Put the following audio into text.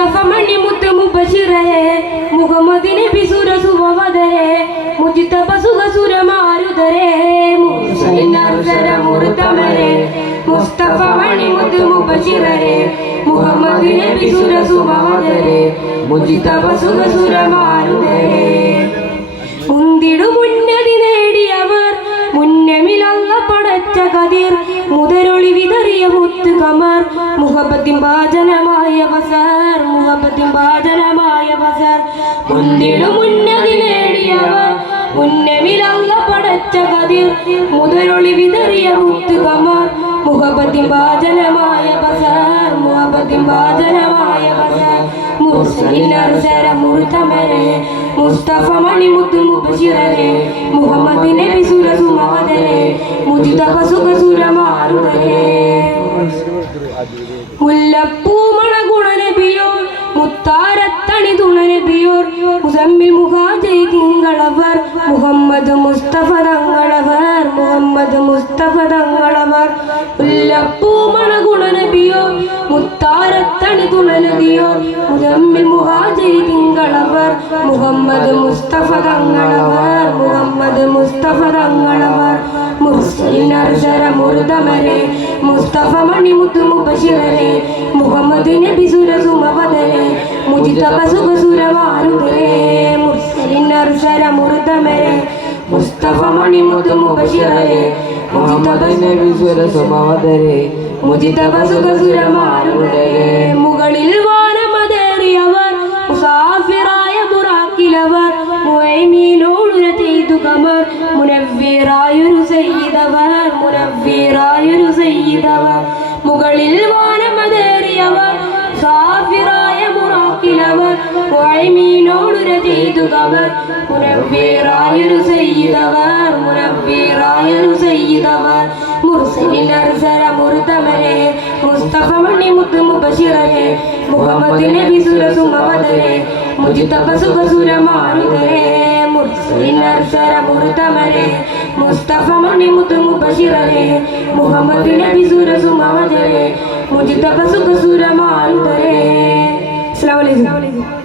മുസ്തഫ മണി മുത്ത് മുബശിറേ മുഹമ്മദ് നബി സുരസുവദരേ മുജ്തബ സുഗസുരമാരുദരേ മുർസലിനർസര മുർതമരേ മുസ്തഫ മണി മുത്ത് മുബശിറേ മുഹമ്മദ് നബി സുരസുവദരേ മുജ്തബ സുഗസുരമാരുദരേ മുന്തിടു മുന്നതി നേടിയവർ മുന്നമിലല്ല പടച്ച കതിർ മുതരൊളി വിതറിയ മുത്ത് കമർ മുഹബത്തിൻ ഭാജനമായ ബസർ മുഹബത്തിൻ ഭാജനമായ ബസർ മുന്തിടു മുന്നതി നേടിയവർ മുന്നമിലല്ല പടച്ച കതിർ മുതരൊളി വിതറിയ മുത്ത് കമർ മുഹബത്തിൻ ഭാജനമായ ബസർ മുഹബത്തിൻ ഭാജനമായ ബസർ മുർസലിനർസര മുർതമരേ മുസ്തഫ മണി മുത്ത് മുബശിറേ മുഹമ്മദ് നബി സുരസുവദരേ മുജ്തബ സുഗസുരമാരുദരേ മുല്ലപ്പൂ മണഗുണ നബിയോർ മുത്താരത്തണി തുണ നബിയോർ മുസമ്മിൽ മുഹാജി തിങ്കളവർ മുഹമ്മദ് മുസ്തഫ തങ്ങളവർ മുഹമ്മദ് മുസ്തഫ തങ്ങളവർ മുല്ലപ്പൂ മണഗുണ നബിയോർ മുത്താരത്തണി തുണ നബിയോർ മുസമ്മിൽ മുഹാജി തിങ്കളവർ മുഹമ്മദ് മുസ്തഫ തങ്ങളവർ മുഹമ്മദ് മുസ്തഫ തങ്ങളവർ മുർസലിനർസര മുർതമരേ മുസ്തഫ മണി മുത്ത് മുബശിറേ മുഹമ്മദ് നബി സുരസുവദരേ മുജ്തബ സുഗസുരമാരുദരേ മുർസലിനർസര മുർതമരേ മുസ്തഫ മണി മുത്ത് മുബശിറേ മുജ്തബ നബി സുരസുവദരേ മുജ്തബ സുഗസുരമാരുദരേ മുകളിൽ വാനമതേറിയവർ മുസാഫിറായ ബുറാക്കിലവർ മുഅ്മിനോടുര ചെയ്തു കമർ മുനവ്വിറായൊരു സയ്യിദവർ മുനവ്വിറായൊരു സയ്യിദവർ മുകളിൽ വാനമതേറിയവർ മുസാഫിറായ ബുറാക്കിലവർ മുഅ്മിനോടുര ചെയ്തു കമർ മുനവ്വിറായൊരു സയ്യിദവർ മുനവ്വിറായൊരു സയ്യിദവർ മുർസലിനർസര മുർതമരേ മുസ്തഫ മണി മുത്ത് മുബശിറേ മുഹമ്മദ് നബി സുരസുവദരേ മുജ്തബ സുഗസുരമാരുദരേ മുർസലിനർസര മുർതമരേ മുസ്തഫ മണി മുത്ത് മുബശിറേ മുഹമ്മദ് നബി സുരസുവദരേ മുജ്തബ സുഗസുരമാരുദരേ. അസ്സലാമു അലൈക്കും.